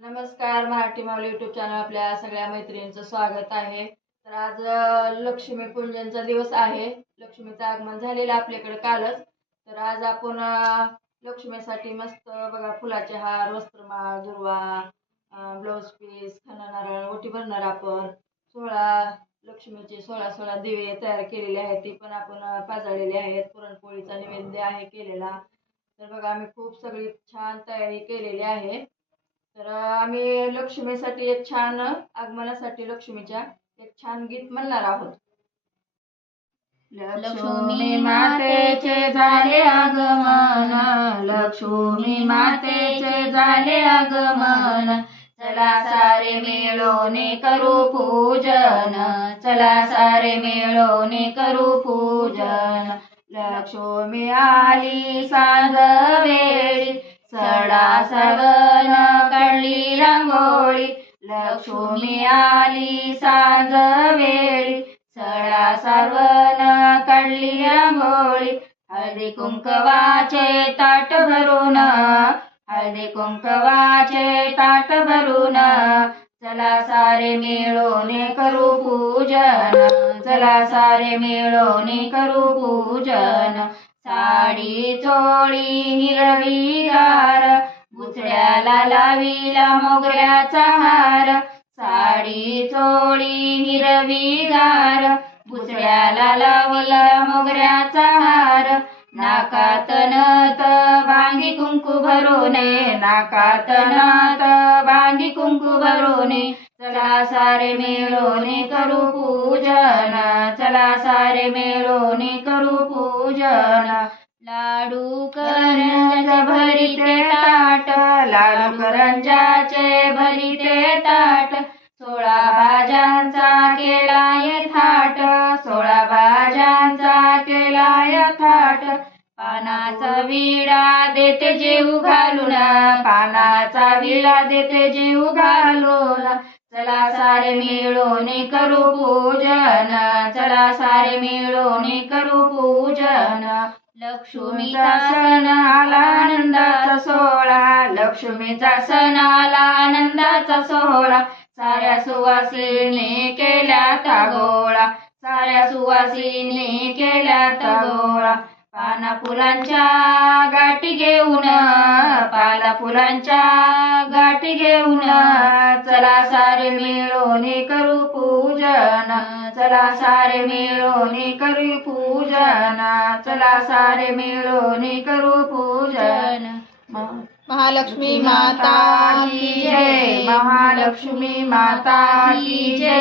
नमस्कार. मराठी माऊली YouTube channel आपल्या सगळ्या मैत्रिणींचं स्वागत आहे. तर आज लक्ष्मीपूजनचा दिवस आहे. लक्ष्मीचं आगमन झालेलं आपल्याकडे कालच. तर आज आपण लक्ष्मीसाठी मस्त बघा फुलाचे हार, वस्त्रमाळ, दुर्वा, ब्लाऊज पीस, खणा नारळ, ओटी भरणार आपण. 16 लक्ष्मीचे 16 दिवे तयार केलेले आहेत. ते पण आपण पाजळलेले आहेत. पुरणपोळीचा नैवेद्य आहे केलेला. तर बघा आम्ही खूप सगळी छान तयारी केलेली आहे. तर आम्ही लक्ष्मीसाठी एक छान आगमनासाठी लक्ष्मीच्या एक छान गीत म्हणणार आहोत. लक्ष्मी मातेचे झाले आगमन, लक्ष्मी मातेचे झाले आगमन, चला सारे मिळून करू पूजन, चला सारे मिळून करू पूजन. लक्ष्मी आली सांज वेळी, सडा सगन काढली रांगोळी. लक्ष्मी आली सांज वेळी, सडा सारवण काढली रांगोळी. हळदी कुंकवाचे ताट भरून, हळदी कुंकवाचे ताट भरून, चला सारे मिळून करू पूजन, चला सारे मिळून करू पूजन. साडी चोळी हिरवीगार, बुचड्याला लाविला मोगऱ्याचा हार. साडी चोळी हिरवीगार, बुचड्याला लावला मोगऱ्याचा हार. नाकात नथ भांगी कुंकू भरोने, नाकात नथ भांगी कुंकू भरोने, चला सारे मिळून करू पूजन, चला सारे मिळून करू पूजन. लाडू करंजा भरिते ताट, लाडू करंजाचे भरिते ताट. 16 भाज्यांचा केलाय थाट, 16 भाज्यांचा केलाय थाट. पानाचा विडा देते जेऊ घालून, पानाचा विडा देते जेऊ घालून. चला सारे मिळून करू पूजन, चला सारे मिळून करू पूजन. लक्ष्मीचा सण आला आनंदाचा सोहळा, लक्ष्मीचा सण आला आनंदाचा सोहळा. साऱ्या सुवासिनी केल्यात गोळा, साऱ्या सुवासिनी केल्यात गोळा. पाना फुलांच्या गाठी घेऊन, पाना फुलांच्या गाठी घेऊन, चला सारे मिळून करू पूजन, चला सारे मिळून करू पूजन, चला सारे मिळून करू पूजन. महालक्ष्मी माता की जय, महालक्ष्मी माता की जय.